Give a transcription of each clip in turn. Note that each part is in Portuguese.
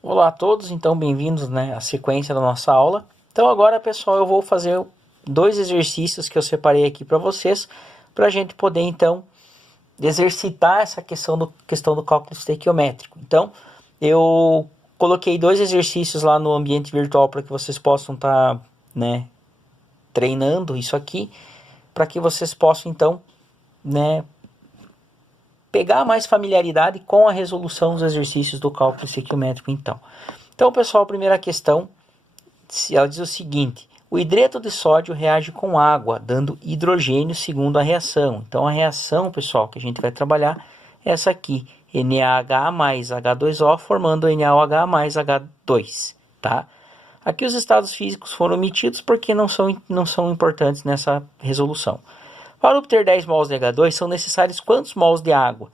Olá a todos, então bem-vindos, à sequência da nossa aula. Então agora, pessoal, eu vou fazer dois exercícios que eu separei aqui para vocês, para a gente poder então exercitar essa questão do cálculo estequiométrico. Então, eu coloquei dois exercícios lá no ambiente virtual para que vocês possam estar, treinando isso aqui, para que vocês possam então, pegar mais familiaridade com a resolução dos exercícios do cálculo estequiométrico então, pessoal, a primeira questão, ela diz o seguinte: o hidreto de sódio reage com água, dando hidrogênio segundo a reação. Então, a reação, pessoal, que a gente vai trabalhar é essa aqui, NaHA mais H2O, formando NaOH mais H2, tá? Aqui os estados físicos foram omitidos porque não são importantes nessa resolução. Para obter 10 mols de H2, são necessários quantos mols de água?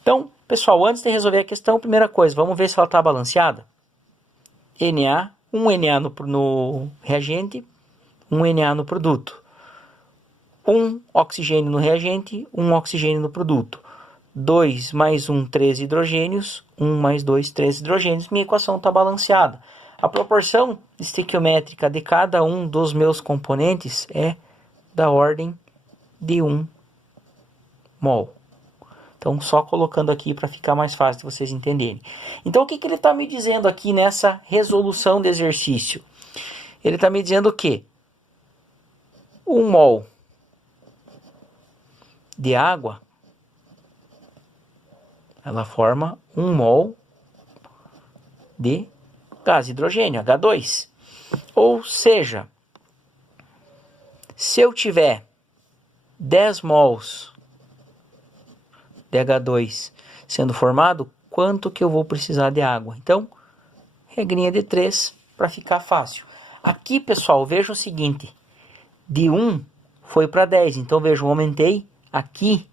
Então, pessoal, antes de resolver a questão, primeira coisa, vamos ver se ela está balanceada? Na, 1 Na no reagente, 1 Na no produto. 1 oxigênio no reagente, 1 oxigênio no produto. 2 mais 1, 3 hidrogênios, 1 mais 2, 3 hidrogênios. Minha equação está balanceada. A proporção estequiométrica de cada um dos meus componentes é da ordem de 1 mol. Então, só colocando aqui para ficar mais fácil de vocês entenderem. Então, o que ele está me dizendo aqui nessa resolução de exercício? Ele está me dizendo que 1 mol de água, ela forma 1 mol de gás hidrogênio, H2. Ou seja, se eu tiver 10 mols de H2 sendo formado, quanto que eu vou precisar de água? Então, regrinha de 3 para ficar fácil. Aqui, pessoal, veja o seguinte, de 1 foi para 10, então veja, eu aumentei aqui,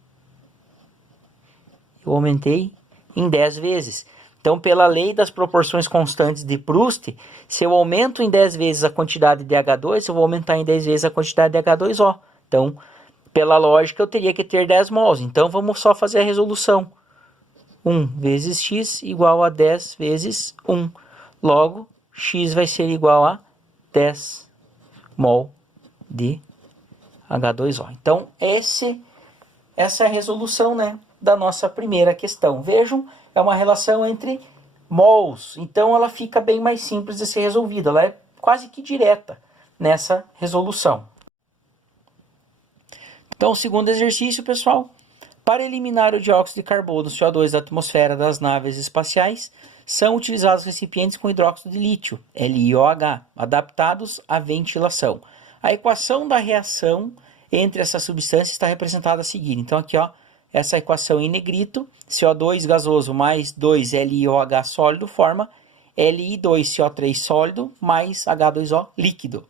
eu aumentei em 10 vezes. Então, pela lei das proporções constantes de Proust, se eu aumento em 10 vezes a quantidade de H2, eu vou aumentar em 10 vezes a quantidade de H2O. Então, pela lógica, eu teria que ter 10 mols. Então, vamos só fazer a resolução. 1 vezes x igual a 10 vezes 1. Logo, x vai ser igual a 10 mol de H2O. Então, essa é a resolução, da nossa primeira questão. Vejam, é uma relação entre mols. Então, ela fica bem mais simples de ser resolvida. Ela é quase que direta nessa resolução. Então, o segundo exercício, pessoal, para eliminar o dióxido de carbono, CO2 da atmosfera das naves espaciais, são utilizados recipientes com hidróxido de lítio, LiOH, adaptados à ventilação. A equação da reação entre essas substâncias está representada a seguir. Então, aqui, essa equação em negrito, CO2 gasoso mais 2 LiOH sólido forma Li2CO3 sólido mais H2O líquido.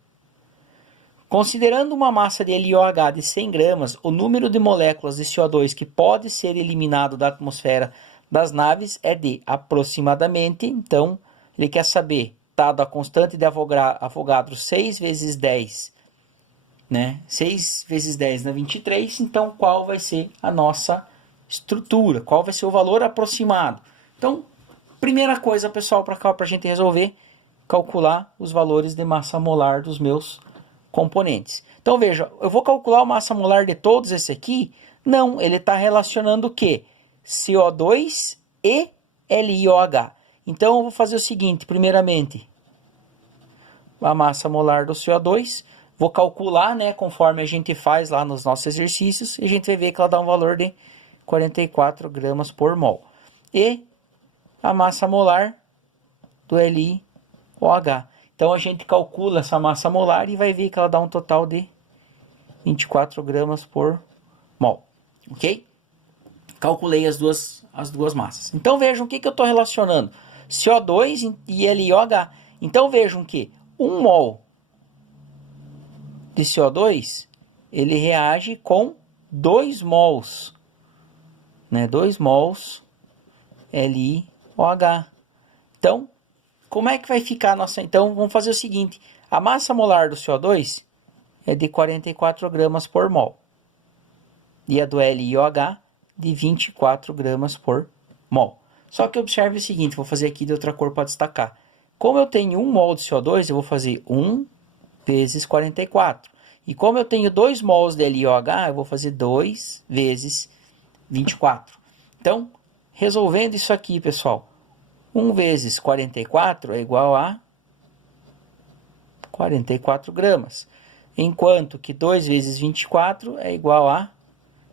Considerando uma massa de LiOH de 100 gramas, o número de moléculas de CO2 que pode ser eliminado da atmosfera das naves é de aproximadamente, então, ele quer saber, dado a constante de Avogadro 6 vezes 10, 6 vezes 10 na 23, então qual vai ser a nossa estrutura, qual vai ser o valor aproximado. Então, primeira coisa, pessoal, para a gente resolver, calcular os valores de massa molar dos meus componentes. Então, veja, eu vou calcular a massa molar de todos esse aqui? Não, ele está relacionando o quê? CO2 e LiOH. Então, eu vou fazer o seguinte, primeiramente, a massa molar do CO2, vou calcular, conforme a gente faz lá nos nossos exercícios, e a gente vai ver que ela dá um valor de 44 gramas por mol. E a massa molar do LiOH. Então, a gente calcula essa massa molar e vai ver que ela dá um total de 24 gramas por mol. Ok? Calculei as duas massas. Então, vejam o que eu estou relacionando. CO2 e LiOH. Então, vejam que 1 mol de CO2, ele reage com 2 mols. 2 mols LiOH. Então, como é que vai ficar a nossa... Então, vamos fazer o seguinte. A massa molar do CO2 é de 44 gramas por mol. E a do LiOH de 24 gramas por mol. Só que observe o seguinte, vou fazer aqui de outra cor para destacar. Como eu tenho 1 mol de CO2, eu vou fazer 1 vezes 44. E como eu tenho 2 mols de LiOH, eu vou fazer 2 vezes 24. Então, resolvendo isso aqui, pessoal, 1 vezes 44 é igual a 44 gramas. Enquanto que 2 vezes 24 é igual a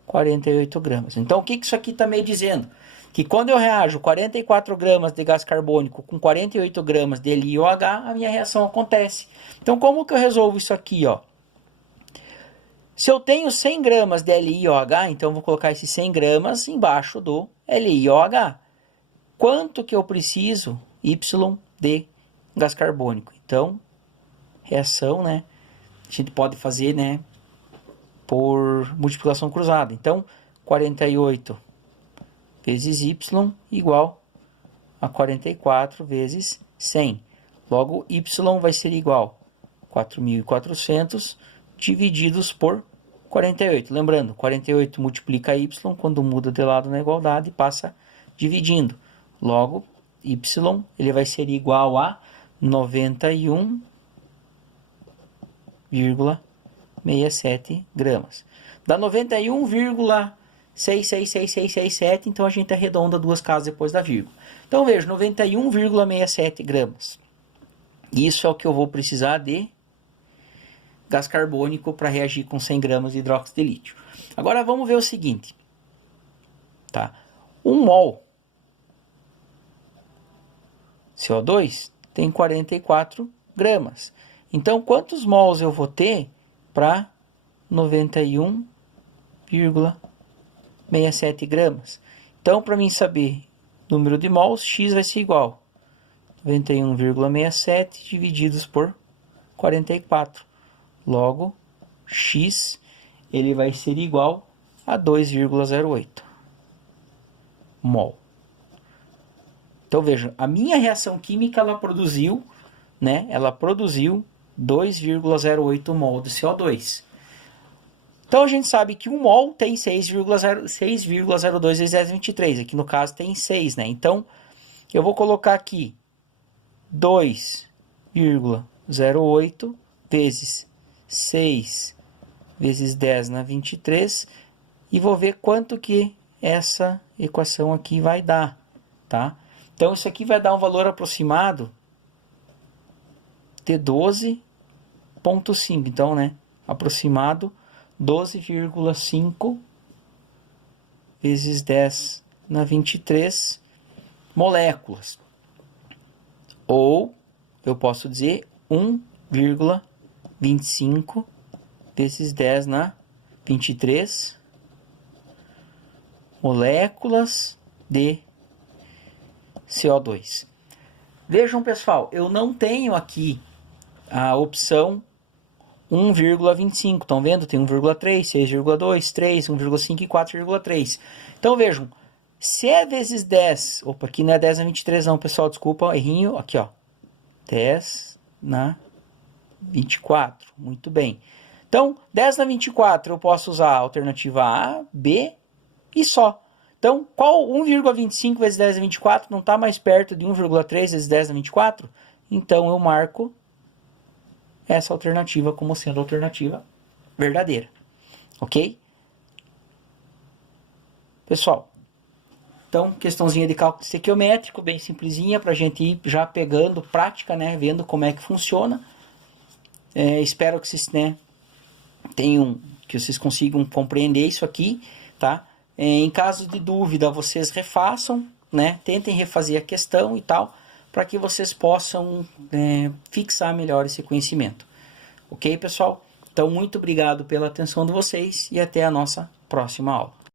48 gramas. Então, o que isso aqui está me dizendo? Que quando eu reajo 44 gramas de gás carbônico com 48 gramas de LiOH, a minha reação acontece. Então, como que eu resolvo isso aqui, ó? Se eu tenho 100 gramas de LiOH, então eu vou colocar esses 100 gramas embaixo do LiOH. Quanto que eu preciso? Y de gás carbônico. Então, reação, né? A gente pode fazer, né? Por multiplicação cruzada. Então, 48 vezes Y igual a 44 vezes 100. Logo, Y vai ser igual a 4.400 divididos por 48. Lembrando, 48 multiplica Y, quando muda de lado na igualdade, passa dividindo. Logo, Y ele vai ser igual a 91,67 gramas. Dá 91,666667, então a gente arredonda 2 casas depois da vírgula. Então veja, 91,67 gramas. Isso é o que eu vou precisar de gás carbônico para reagir com 100 gramas de hidróxido de lítio. Agora vamos ver o seguinte. Tá? 1 mol CO2 tem 44 gramas. Então, quantos mols eu vou ter para 91,67 gramas? Então, para mim saber o número de mols, X vai ser igual a 91,67 divididos por 44. Logo, X ele vai ser igual a 2,08 mol. Então, vejam, a minha reação química, ela produziu, né? Ela produziu 2,08 mol de CO2. Então, a gente sabe que 1 mol tem 6,02 vezes 1023. Aqui, no caso, tem 6, né? Então, eu vou colocar aqui 2,08 vezes 6 vezes 10 na 23. E vou ver quanto que essa equação aqui vai dar, tá? Então, isso aqui vai dar um valor aproximado de 12,5. Então, né? Aproximado 12,5 vezes 10 na 23 moléculas. Ou, eu posso dizer, 1,25 vezes 10 na 23 moléculas de CO2. Vejam, pessoal, eu não tenho aqui a opção 1,25. Estão vendo? Tem 1,3, 6,2, 3, 1,5 e 4,3. Então, vejam, se é vezes 10... Opa, aqui não é 10 na 23 não, pessoal, desculpa, errinho. Aqui, ó, 10 na 24. Muito bem. Então, 10 na 24 eu posso usar a alternativa A, B e só. Então, qual 1,25 vezes 10 na 24 não está mais perto de 1,3 vezes 10 na 24? Então, eu marco essa alternativa como sendo a alternativa verdadeira. Ok? Pessoal, então, questãozinha de cálculo estequiométrico, bem simplesinha, para a gente ir já pegando prática, né? Vendo como é que funciona. Espero que vocês, né, que vocês consigam compreender isso aqui, tá? Em caso de dúvida, vocês refaçam, né? Tentem refazer a questão e tal, para que vocês possam fixar melhor esse conhecimento. Ok, pessoal? Então, muito obrigado pela atenção de vocês e até a nossa próxima aula.